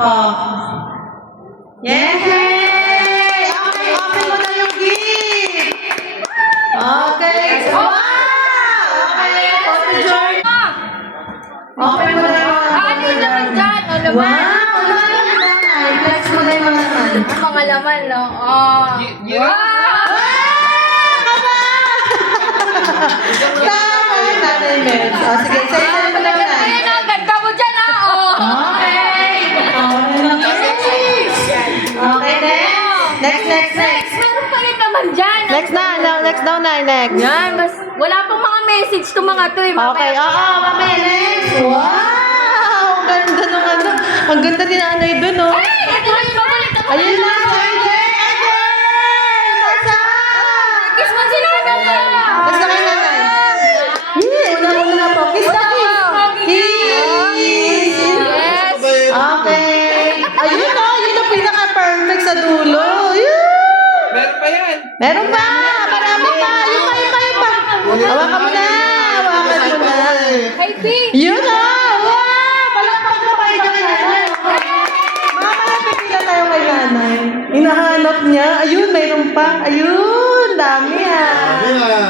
Opo. Yay! Okay, open mo na yung gift. Okay. Wow! Okay, Photo Joy. Open mo na yung Ano yung naman dyan? Ano ba? Wow! Ano na yung laman? Flex mo na yung mga laman. Ang mga laman, no? Oh. Wow! Tama yung nanay Mel. O, sige, sa'yo mo na lang. Ayan o, ganda mo dyan, ha? Oh. Okay. Okay, next. Meron pa rin naman dyan. Next na, next daw na, next. Yan, mas wala pang mga message to mga to eh. Okay, oo, mamaya, next. Wow! Ang ganda nung ano. Ang ganda ni nanay dun, oh. Ay, ito na yung babalik ako. Ayun na, Nasaan? Kiss mo si nanay. Kiss na kay nanay. Una po. Kiss na, kiss. Kiss. Yes. Okay. Ayun, oh. Yun ang pinaka-perfect sa dulo. Yun. Meron pa yan. Meron pa! Marami pa! Yung pa! Hawakan mo na! Hey, P. Yun o! Wow! Palakpak na kayo kay nanay. Mamaya pipila tayo kay nanay. Hinahanap niya. Ayun, mayroon pa. Ayun, dami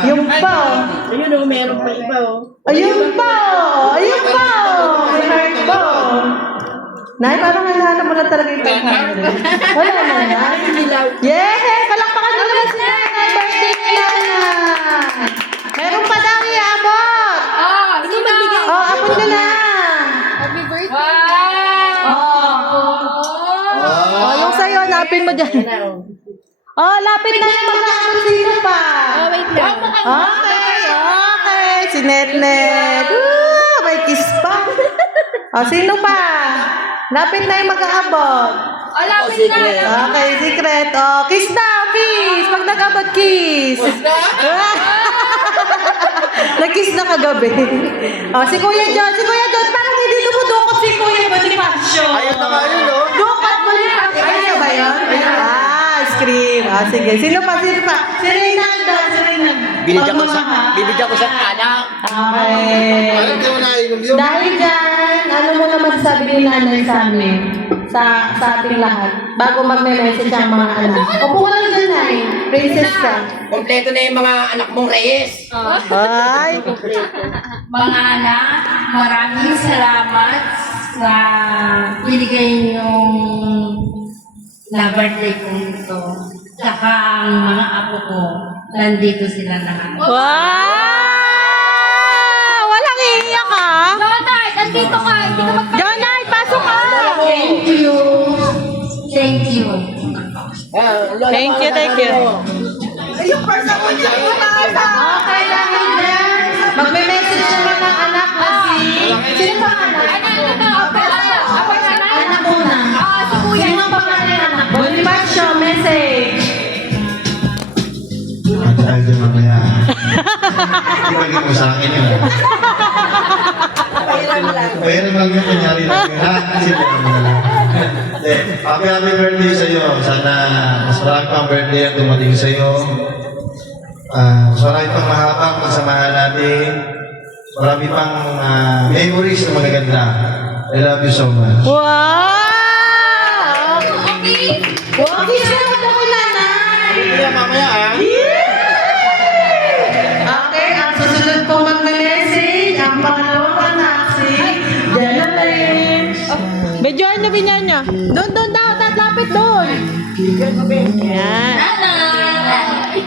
Yung pa oh. Ayun o, meron pa iba o. Ayun pa oh. May heart pa oh. Nay, parang hinahanap mo na talaga yung 500. Wala na na. Yay! Palakpakan na naman si nanay. Birthday ni nanay. Meron pa daw iabot. Oh, sino? Oh, abot na na. Happy birthday. Oh, yung sa'yo, lapin mo dyan. Oh, lapit na yung mag-aabot. Sino pa? Oh, wait lang. Okay. Si Netnet. May kiss pa. Oh, sino pa? Lapit na yung mag-aabot. Oh, lapit na. Okay, secret. Oh, kiss daw, kiss. Pag nag-abot, kiss. Nag-kiss na kagabi. Oh, si Kuya John. Parang hindi dumudukot si Kuya Bonifacio. Ayun na nga yun o. Dukot Bonifacio. Ayun ba yun? Ice cream. Ah, sige. Sino pa? Si Reynaldo. Bibigyan ko sa anak. Okay. Alam di mo na inom yun. Dahil dyan, ano mo naman sabi ni nanay sa amin? Sa ating lahat. Bago magme-message ang mga anak. Upo ka lang dyan, Nay. Princess ka. Kompleto na yung mga anak mong reyes. Ay. Mga anak, maraming salamat sa binigay niyong na birthday ko ito. Saka ang mga apo ko, nandito sila lahat. Wow! Walang iiyak ka? Jonay, nandito ka! Hindi ka magpapalala. Jonay, pasok ka! Thank you. Thank you. Thank you. Okay lang yan. Magme-message naman ng anak na Sino pa anak? Anak mo na. Si Kuya. Sino pa anak? Bonifacio, message. Tayo dyan mamaya. Ibalik mo sa akin yun. Pairan lang yung kunyari lang yun. Ha? Sila mo na lang. Happy birthday sa'yo. Sana mas marami pang birthday ang dumating sa'yo. Mas marami pang mahabang pagsamahan natin. Marami pang memories na magaganda. I love you so much. Wow! Okay. Wow, kiss naman ako, nanay. Mamaya ah. Okay, ang susunod po magme-message, ang pangalawang anak si Jenalyn. Medyoan niya, binyan niya. Doon daw, tatlapit doon. Yan. Happy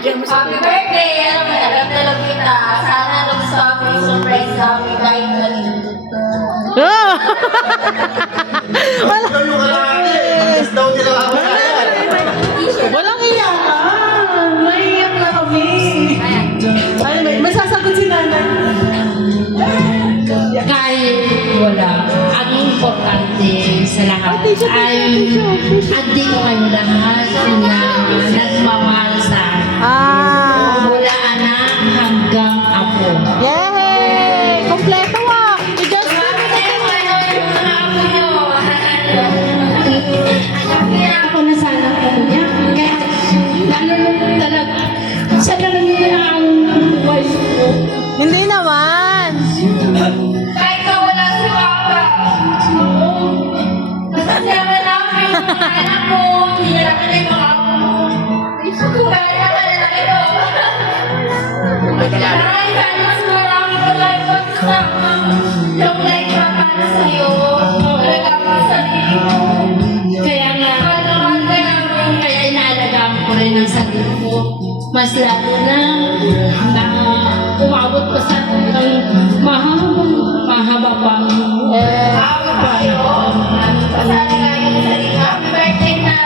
birthday! Alam talaga kita. Sana nagustuhan ko yung surprise sa akin kahit kanina. Oh! Wala. Kayo ka lang ate. Daw nila ako kaya. Walang iyakan. Naiiyak na kami. Ay, may sasagot si nanay. Kahit wala, ang importante sa lahat ay andito kayo lahat na nagmamahal sa akin. Mula anak hanggang apo. Yay! Kompleto ah! I-just Ako na sana ko niya. Kaya nalulung talaga. Sana lang niya ang wife ko. Hindi naman. Kahit na wala si Papa. Masasama anak ko, hinirakan na yung mga apo mo. Kaya ka na lang ito. Maraming sana mas marami pa tayo pagsasama. Yung life pa para sa'yo. Alaga mo sa sarili mo. Kaya nga, kaya inaalagaan ko rin ang sarili ko. Mas lalo na umabot pa sa mahaba pang pasalaga yung sarili. Happy birthday na!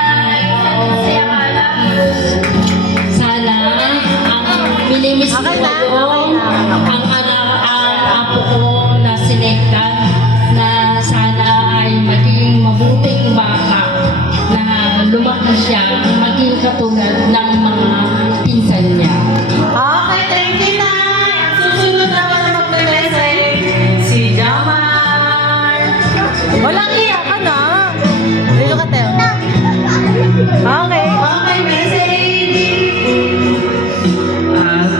Sana masaya ka lang. Sana ang minimiss ko Okay na, ang apo ko na sinektan na sana ay maging mabuting bata na lumaki siya maging katulad ng mga pinsan niya. Okay, thank you, Nay. Ang susunod naman na magme-message, si Jamar. Walang iyak ka na. Dito ka, Teo. Okay, okay, message.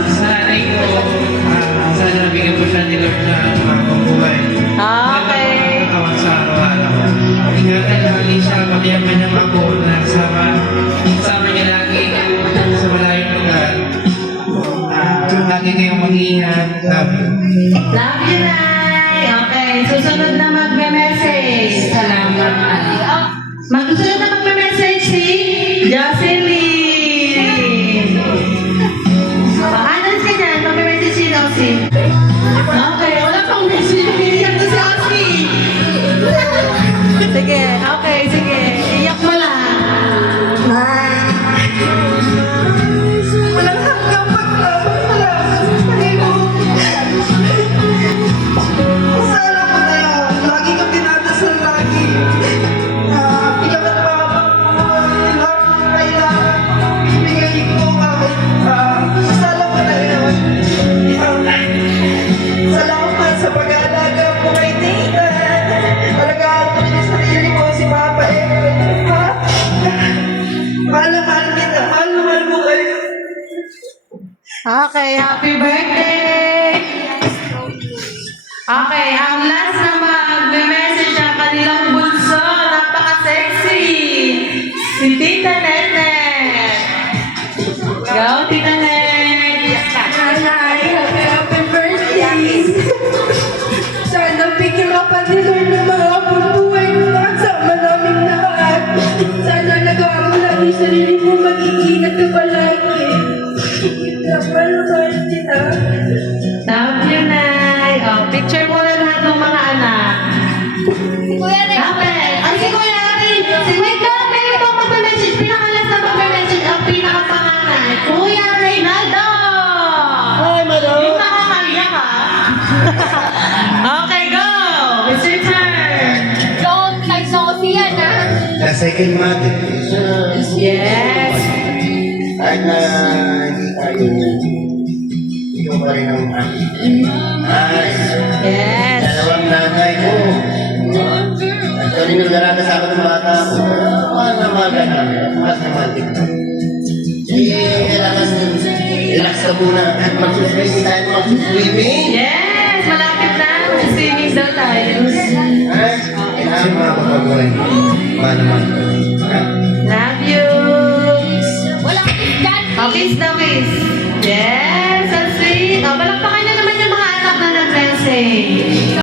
Sa nanay ko, sana bigyan po siya ni Lord na magandang buhay. Okay. Kawan sa araw-araw. Ingatan lagi siya, pagyaman niya ako na sama niya lagi sa malayong lugar. Lagi kayong mag-iingat. Love you. Love you, Nay. Okay, susunod na magme-message. Salamat. Magsusunod na magme-message si Jocelyn. Pakanan ka niyan, magme-message si Nosy. Okay, wala pang message. Iiyak na si Nosy. Sige, okay, sige. Iyak mo lang. Walang hanggang paglaban pala sa Panginoon. Sana ko na yan. Lagi kang dinadasal lagi. Bigyan ka ng mga pagbuhay. Lahat ng kailangan. Bibigay ko kahit sana ko na yan. Salamat sa pag-aalaga mo kay Tita. Alagaan mo rin sa sarili mo si Papa Efren. Mahal na mahal kita. Mahal na mahal mo kayo. Okay, happy birthday! Okay, ang last na mag-message ang kanilang bunso, napaka-sexy! Si Tita Nenet! Go, Tita Nenet! Yes, ka! Nanay, happy birthday! Sana bigyan ka pa ni Lord ng mga buhay mo kasama namin lahat. Sana nagawa mo lang yung sarili mo, mag-iingat ka palagi. Mahal kita. Love you, Nay! Oh, picture mo na lahat ng mga anak. Kuya Ray. Dapat! Ay, si Kuya Ray! Si wait lang! May ibang magme-message. Pinakalas na magme-message ang pinakapangalan. Kuya Reynaldo! Hi, madam. Yung nakakaiyak, ha? Okay, go! It's your turn! Don't like Sophie yan, ha? The second mother. Yes! Kahit na hindi tayo, ikaw pa rin ang aking. Ay, Yes! dalawang nanay ko. Ito rin ang dalaga sa akin ng bata ko. Mahal na mahal ka namin. At mas naman kita. Kailangan relax ka muna at mag-swimming tayo mag-swimming. Yes! Malapit na! Swimming daw tayo. Ay, kailangan mga kapag-buhay. Mahal naman. Love you! Walang kiss dyan. Oh, kiss na kiss! Yes! Ang sweet! Oh, palakpakan na naman yung mga anak na nag-message.